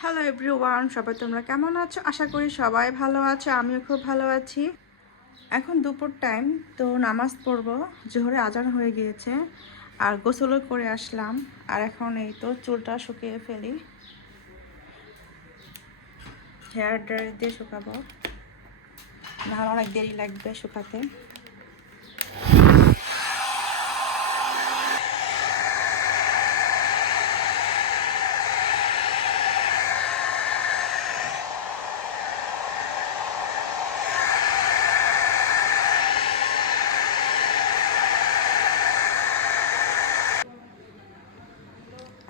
Hello everyone, সবাই তোমরা কেমন আছো? আশা করি সবাই ভালো আছো, আমিও খুব ভালো আছি। এখন দুপুর টাইম, তো নামাজ পড়বো, জোহরে আজান হয়ে গিয়েছে আর গোসলও করে আসলাম। আর এখন এই তো চুলটা শুকিয়ে ফেলি, হেয়ার ড্রায়ার দিয়ে শুকাবো, নাহলে অনেক দেরি লাগবে শুকাতে।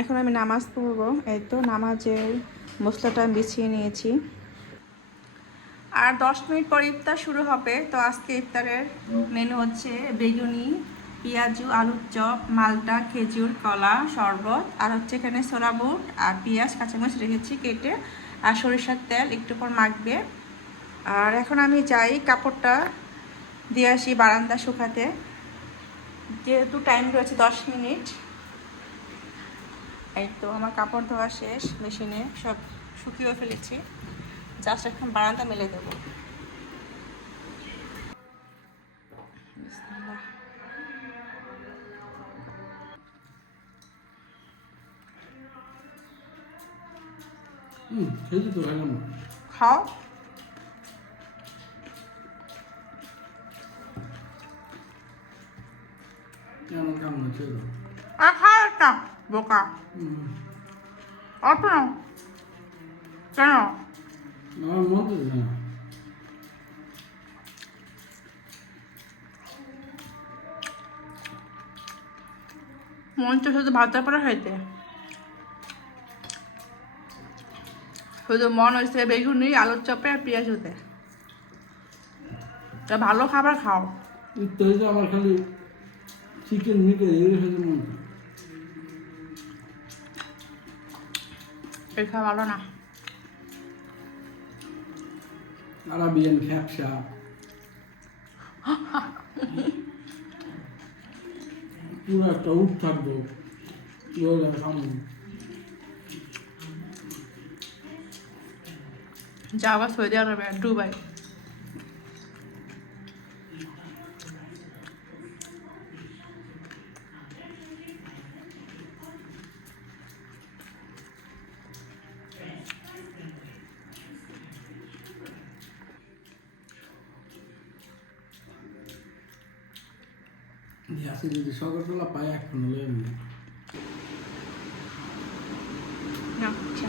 এখন আমি নামাজ পড়বো। এই তো নামাজের মশলাটা আমি বিছিয়ে নিয়েছি, আর 10 মিনিট পর ইফতার শুরু হবে। তো আজকে ইফতারের মেনু হচ্ছে বেগুনি, পেঁয়াজু, আলুর চপ, মালটা, খেজুর, কলা, শরবত, আর হচ্ছে এখানে ছোলা বুট আর পেঁয়াজ কাঁচামরিচ রেখেছি কেটে, আর সরিষার তেল একটু পর মাখবে। আর এখন আমি যাই কাপড়টা দিয়ে আসি বারান্দা শুকাতে, যেহেতু টাইম রয়েছে 10 মিনিট। এই তো আমার কাপড় ধোয়া শেষ, মেশিনে সব শুকিয়ে ফেলেছি, জাস্ট এখন বারান্দা মেলে দেবো। খেয়েছি তো খেলাম না। খাও। আমার কেমন আছে আর খাও একটা বোকা, অল্প নাও। কেন? আমার মন তো না। মন তো শুধু ভাতের পরে খাইতে, শুধু মন হয়েছে বেগুনি, আলুর চপে আর পেঁয়াজ হতে। তা ভালো খাবার খাও। তো হয়েছে আমার খালি চিকেন মিটে এগুলো খেতে মন চায়। এই খাওয়া ভালো না। আরাবিয়ান খ্যাপসা পুরো একটা উঠ থাকবো সামনে। যাওয়া সৌদি আরবে, দুবাই। আসে যদি সকালবেলা পাই এখন হলে এমনি। না আচ্ছা,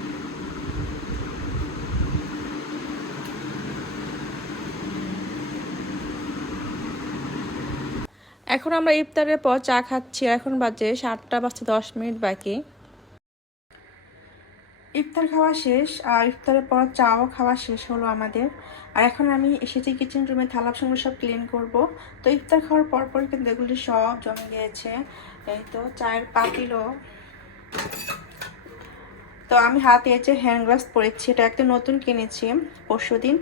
এখন আমরা ইফতারের পর চা খাচ্ছি। এখন বাজে 7টা বাজতে 10 মিনিট বাকি। ইফতার খাওয়া শেষ, আর ইফতারের পর চাও খাওয়া শেষ হলো আমাদের। আর এখন আমি এসেছি কিচেন রুমে, থালা বাসনগুলো সব ক্লিন করব। তো ইফতার খাওয়ার পর কিন্তু এগুলি সব জমে গিয়েছে। এই তো চায়ের পাতিলও। তো আমি হাতে এই যে হ্যান্ড গ্লাভস পরেছি, এটা একদম নতুন কিনেছি পরশুদিন।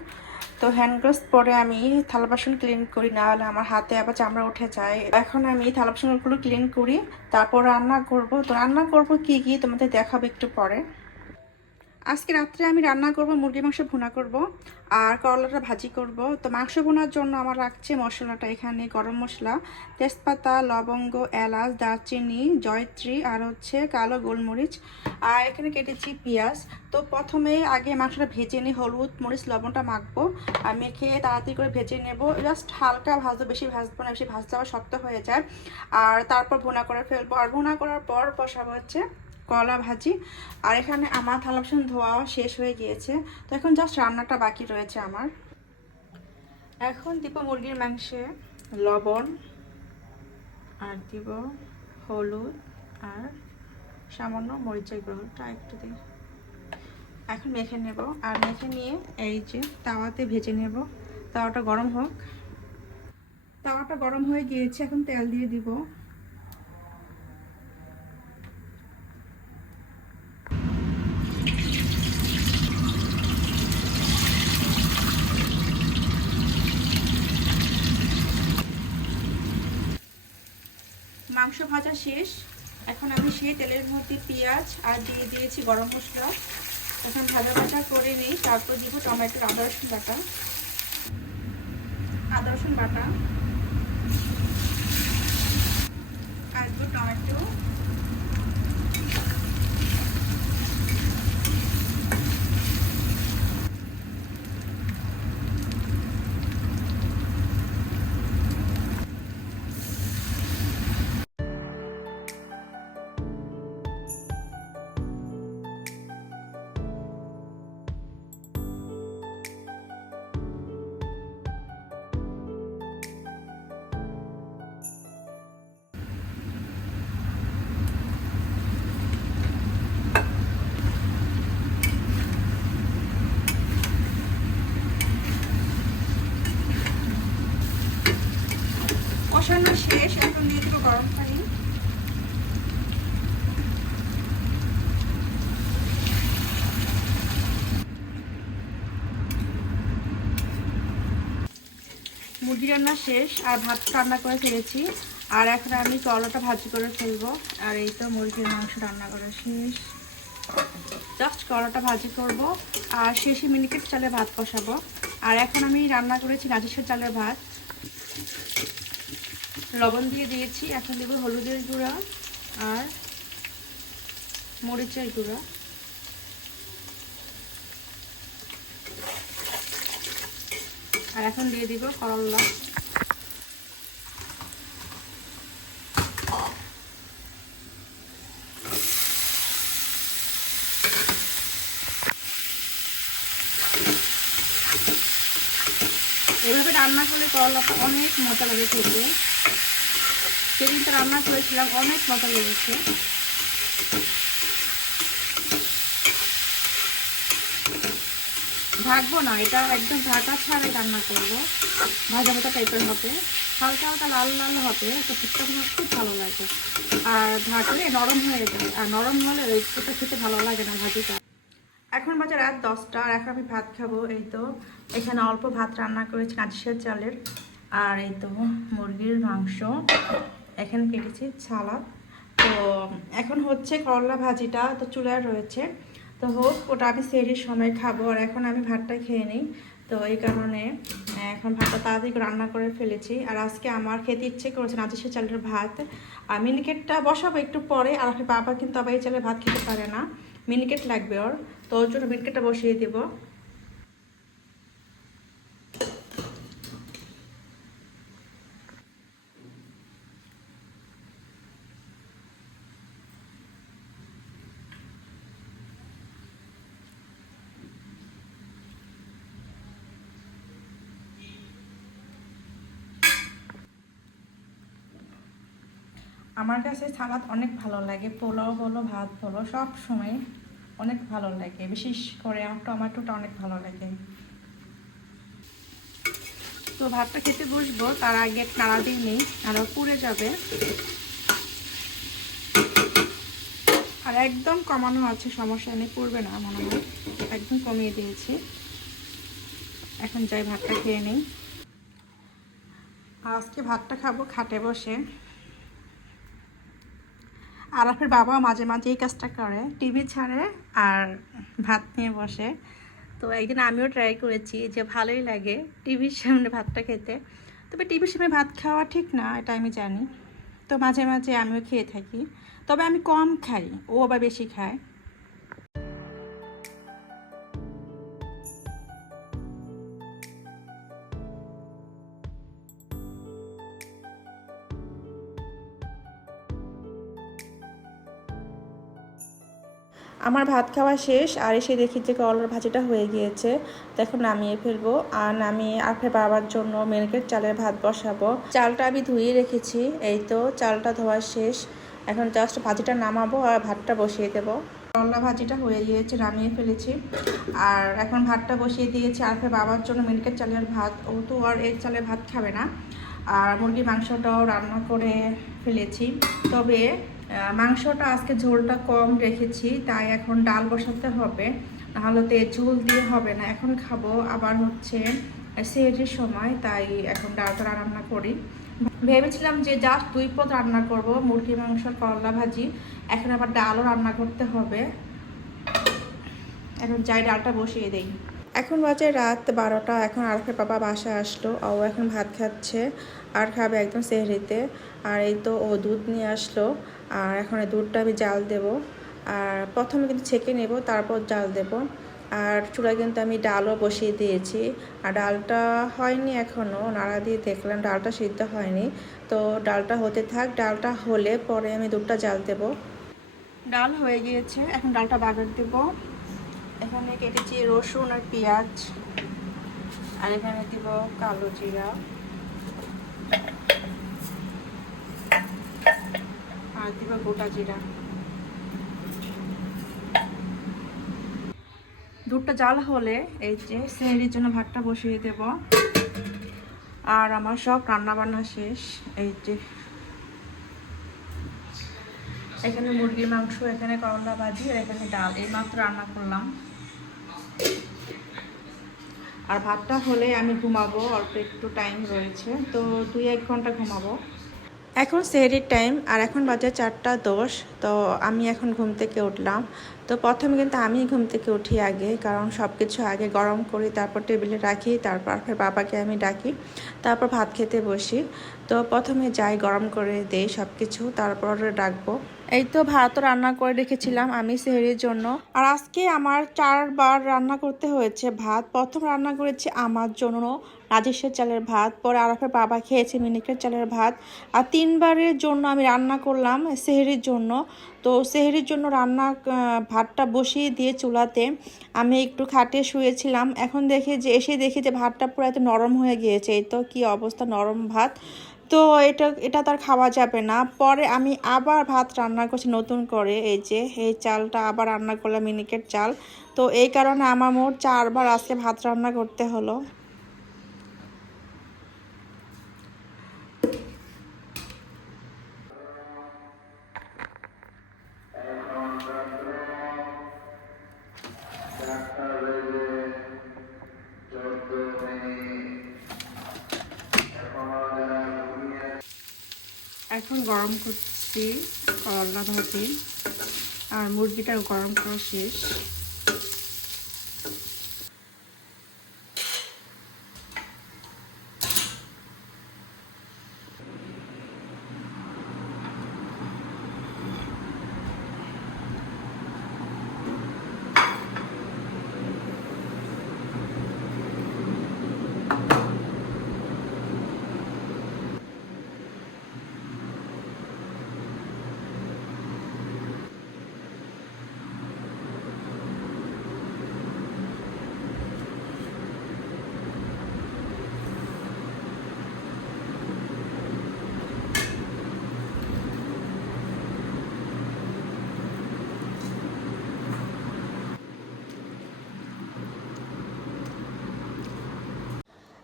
তো হ্যান্ড গ্লাভস পরে আমি থালা বাসন ক্লিন করি, না হলে আমার হাতে আবার চামড়া উঠে যায়। এখন আমি থালা বাসনগুলো ক্লিন করি, তারপর রান্না করব। তো রান্না করব কি কি তোমাদের দেখাবো একটু পরে। আজকে রাত্রে আমি রান্না করব মুরগি মাংস ভুনা করব, আর করলাটা ভাজি করব। তো মাংস ভুনার জন্য আমার রাখছে মশলাটা, এখানে গরম মশলা, তেজপাতা, লবঙ্গ, এলাচ, দারচিনি, জয়ত্রী, আর হচ্ছে কালো গোলমরিচ, আর এখানে কেটেছি পেঁয়াজ। তো প্রথমে আগে মাংসটা ভেজে নিই, হলুদ মরিচ লবণটা মাখবো আর মেখে তাড়াতাড়ি করে ভেজে নেব। জাস্ট হালকা ভাজবো, বেশি ভাজবো না, বেশি ভাজলে আবার শক্ত হয়ে যায়। আর তারপর ভুনা করে ফেলবো, আর ভুনা করার পর বসাবো হচ্ছে কলা ভাজি। আর এখানে আমার থালা বাসন ধোয়া শেষ হয়ে গিয়েছে, তো এখন জাস্ট রান্নাটা বাকি রয়েছে আমার। এখন দিব মুরগির মাংসে লবণ, আর দিব হলুদ, আর সামান্য মরিচের গুঁড়োটা একটু দিই। এখন মেখে নেব, আর মেখে নিয়ে এই যে তাওয়াতে ভেজে নেব। তাওয়াটা গরম হোক। তাওয়াটা গরম হয়ে গিয়েছে, এখন তেল দিয়ে দিব। মাংস ভাজা শেষ, এখন আমি সেই তেলের মধ্যে পেঁয়াজ আর দিয়ে দিয়েছি গরম মশলা, এখন ভাজা ভাজা করে নিই, তারপর দিব টমেটো, আদা রসুন বাটা, আর দিব টমেটো, কষানো শেষ। এখন দিয়ে দেবো গরম পানি। মুরগি রান্না শেষ আর ভাত রান্না করে ফেলেছি। আর এখন আমি করলাটা ভাজি করে ফেলবো। আর এই তো মুরগির মাংস রান্না করা শেষ। জাস্ট করলাটা ভাজি করব আর শেষে মিনিকেট চালে ভাত কষাবো। আর এখন আমি রান্না করেছি রাজেশ্বর চালের ভাত। লবণ দিয়ে দিয়েছি। এখন দেবো হলুদের গুঁড়া আর মরিচের গুঁড়া। আর এখন দিয়ে দিব করলা। এভাবে রান্না করলে করলাটা অনেক মজা লাগে খেতে। সেদিন তো রান্না করেছিলাম, অনেক মজা লেগেছে। ঢাকবো না, এটা একদম ঢাকা ছাড়াই রান্না করবো। ভাজা ভাজা টাইপের হবে, হালকা হালকা লাল লাল হবে, তো ঠিকঠাক খুব ভালো লাগে। আর ঢাকলে নরম হয়ে যায়, আর নরম হলে ওইটা খেতে ভালো লাগে না ভাজিটা। এখন বাজে রাত 10টা আর এখন আমি ভাত খাবো। এই তো এখানে অল্প ভাত রান্না করেছি রাজেশ্বর চালের। আর এই তো মুরগির মাংস, এখানে কেটেছি সালাদ। তো এখন হচ্ছে করলা ভাজিটা তো চুলায় রয়েছে, তো হোক, ওটা আমি সেরির সময় খাবো। আর এখন আমি ভাতটা খেয়ে নিই, তো এই কারণে এখন ভাতটা তাড়াতাড়ি রান্না করে ফেলেছি। আর আজকে আমার খেতে ইচ্ছে করেছে রাজেশ্বর চালের ভাত। আর মিনিকেটটা বসাবো একটু পরে। আর বাবা কিন্তু আবার এই চালের ভাত খেতে পারে না, মিনিকেট লাগবে ওর, তো ওর জন্য মিনিকেটটা বসিয়ে দেবো। আমার কাছে সালাদ অনেক ভালো লাগে, পোলাও বলো ভাত বলো সব সময় অনেক ভালো লাগে। বিশেষ করে আমার টমেটোটা অনেক ভালো লাগে। তো ভাতটা খেতে বসবো, তার আগে নাড়া দিয়ে নিই, আরও পুড়ে যাবে। আর একদম কমানো আছে, সমস্যা নেই, পুড়বে না মনে হয়, একদম কমিয়ে দিয়েছি। এখন যাই ভাতটা খেয়ে নিই। আজকে ভাতটা খাবো খাটে বসে। আর আপনার বাবা মাঝে মাঝে এই কাজটা করে, টিভি ছাড়ে আর ভাত নিয়ে বসে। তো একদিন আমিও ট্রাই করেছি, যে ভালোই লাগে টিভির সামনে ভাতটা খেতে। তবে টিভির সামনে ভাত খাওয়া ঠিক না, এটা আমি জানি। তো মাঝে মাঝে আমিও খেয়ে থাকি, তবে আমি কম খাই, ও আবার বেশি খায়। আমার ভাত খাওয়া শেষ, আর এসে দেখি যে করলার ভাজিটা হয়ে গিয়েছে। তো এখন নামিয়ে ফেলবো। আর নামিয়ে আপনার বাবার জন্য মিনিকেট চালের ভাত বসাবো। চালটা আমি ধুয়ে রেখেছি, এই তো চালটা ধোয়া শেষ। এখন জাস্ট ভাজিটা নামাবো আর ভাতটা বসিয়ে দেবো। করলা ভাজিটা হয়ে গিয়েছে, নামিয়ে ফেলেছি। আর এখন ভাতটা বসিয়ে দিয়েছি আপনার বাবার জন্য মিনিকেট চালের ভাত। ও তো আর এই চালের ভাত খাবে না। আর মুরগির মাংসটাও রান্না করে ফেলেছি, তবে মাংসটা আজকে ঝোলটা কম রেখেছি, তাই এখন ডাল বসাতে হবে, নাহলে তো ঝোল দিয়ে হবে না। এখন খাবো আবার হচ্ছে সেহরির সময়, তাই এখন ডালটা রান্না করি। ভেবেছিলাম যে জাস্ট 2 পদ রান্না করব, মুরগি মাংস করলা ভাজি, এখন আবার ডালও রান্না করতে হবে। এখন যাই ডালটা বসিয়ে দেই। এখন বাজে রাত 12টা। এখন আরফের বাবা বাসায় আসলো, ও এখন ভাত খাচ্ছে আর খাবে একদম সেহরিতে। আর এই তো ও দুধ নিয়ে আসলো, আর এখন এই দুধটা আমি জাল দেব। আর প্রথমে কিন্তু ছেঁকে নেব, তারপর জাল দেব। আর চুলায় কিন্তু আমি ডালও বসিয়ে দিয়েছি, আর ডালটা হয়নি এখনও, নাড়া দিয়ে দেখলাম ডালটা সিদ্ধ হয়নি। তো ডালটা হতে থাক, ডালটা হলে পরে আমি দুধটা জাল দেব। ডাল হয়ে গিয়েছে, এখন ডালটা বাগার দেব। এখানে কেটেছি রসুন আর পেঁয়াজ, আর এখানে দিব কালো জিরা, আর দিব গোটা জিরা। দুধটা জাল হলে এই যে সেহরির জন্য ভাতটা বসিয়ে দেব। আর আমার সব রান্না বান্না শেষ। এই যে এখানে মুরগির মাংস, এখানে করলা ভাজি, আর এখানে ডাল, এই মাত্র রান্না করলাম। আর ভাতটা হলে আমি ঘুমাবো, অল্প একটু টাইম রয়েছে, তো 2-1 ঘন্টা ঘুমাবো। এখন সেহরির টাইম, আর এখন বাজে 4:10। তো আমি এখন ঘুম থেকে উঠলাম। তো প্রথমে কিন্তু আমি ঘুম থেকে উঠি আগে, কারণ সব কিছু আগে গরম করি, তারপর টেবিলে রাখি, তারপর ফের বাবাকে আমি ডাকি, তারপর ভাত খেতে বসি। তো প্রথমে যাই গরম করে দেই সব কিছু, তারপর ডাকবো। এই তো ভাত রান্না করে রেখেছিলাম আমি সেহরির জন্য। আর আজকে আমার 4বার রান্না করতে হয়েছে ভাত। প্রথম রান্না করেছি আমার জন্য রাজেশের চালের ভাত, পরে আরাফের বাবা খেয়েছে মিনিকের চালের ভাত, আর 3বারের জন্য আমি রান্না করলাম সেহরির জন্য। তো সেহরির জন্য ভাতটা বসিয়ে দিয়ে চুলাতে আমি একটু খাটিয়ে শুয়েছিলাম। এখন এসে দেখি যে ভাতটা পুরো এত নরম হয়ে গিয়েছে। এই তো কি অবস্থা, নরম ভাত। তো এটা তার খাওয়া যাবে না। পরে আমি আবার ভাত রান্না করছি নতুন করে, এই চালটা আবার রান্না করলাম, মিনিকেট চাল। তো এই কারণে আমার মোট 4বার আজকে ভাত রান্না করতে হলো। এখন গরম করছি করলা ভাজি, আর মুরগিটাও গরম করা শেষ।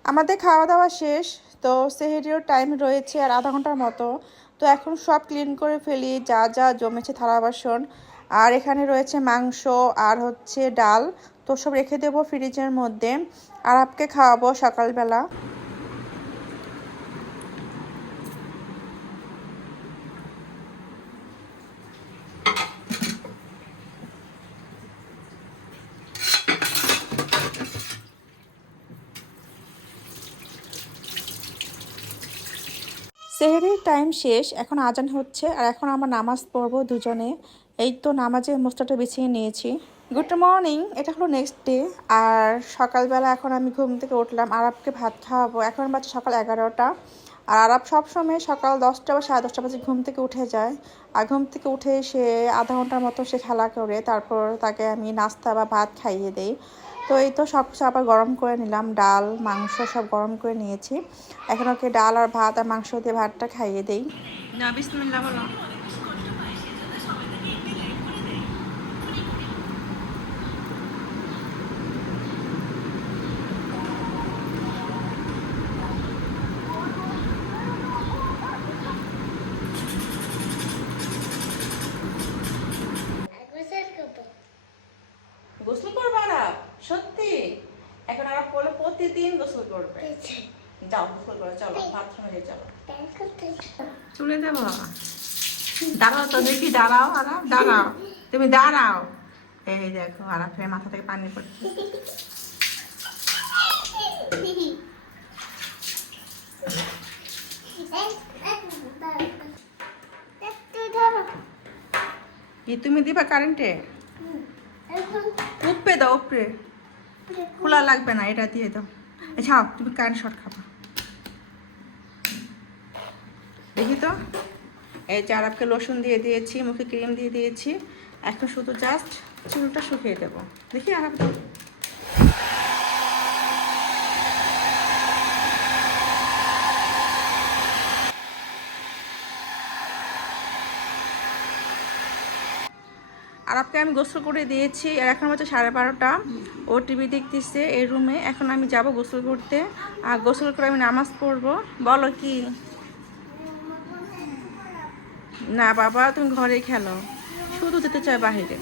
আমাদের খাওয়া দাওয়া শেষ। তো সেহরিও টাইম রয়েছে আর আধা ঘন্টার মতো। তো এখন সব ক্লিন করে ফেলি, যা যা জমেছে থালা বাসন। আর এখানে রয়েছে মাংস আর হচ্ছে ডাল, তো সব রেখে দেবো ফ্রিজের মধ্যে। আর আপকে খাওয়াবো সকালবেলা। সেহরির টাইম শেষ, এখন আজান হচ্ছে, আর এখন আমরা নামাজ পড়বো দুজনে। এই তো নামাজে মোস্তাটা বিছিয়ে নিয়েছি। গুড মর্নিং, এটা হলো নেক্সট ডে। আর সকালবেলা এখন আমি ঘুম থেকে উঠলাম, আরবকে ভাত খাওয়াবো। এখন বাজে সকাল 11টা। আর আরব সবসময় সকাল 10টা বা 10:30 বাজে ঘুম থেকে উঠে যায়। আর ঘুম থেকে উঠে সে আধা ঘন্টার মতো সে খেলা করে, তারপর তাকে আমি নাস্তা বা ভাত খাইয়ে দিই। তো এই তো সব কিছু আবার গরম করে নিলাম, ডাল মাংস সব গরম করে নিয়েছি। এখন ওকে ডাল আর ভাত আর মাংস দিয়ে ভাতটা খাইয়ে দেই। না বিসমিল্লাহ বলো। গোসল করবে আরব? সত্যি? এখন আরব বলে প্রতিদিন গোসল করবে। যাও গোসল করো, চলো বাথরুমে দিয়ে চলো। চলে যাবো। দাঁড়াও তো দেখি, দাঁড়াও আরব, দাঁড়াও, তুমি দাঁড়াও। এই দেখো আরাফের মাথা থেকে পানি পড়ছে। কি তুমি দিবা কারেন্টে? উপরে দাও, উপরে খোলা লাগবে না, এটা দিয়ে দাও। ছাও, তুমি কারেন্ট শর্ট খাবা। দেখি তো, এই যে আরাফকে লোশন দিয়ে দিয়েছি, মুখে ক্রিম দিয়ে দিয়েছি, এখন শুধু জাস্ট চুলটা শুকিয়ে দেবো। দেখি আরাফ দাও। আরাফকে আমি গোসল করে দিয়েছি, আর এখন হচ্ছে 12:30। ও টিভি দেখতেছে এই রুমে। এখন আমি যাব গোসল করতে, আর গোসল করে আমি নামাজ পড়বো। বলো কি? না বাবা, তুমি ঘরেই খেলো, শুধু যেতে চাই বাহিরে।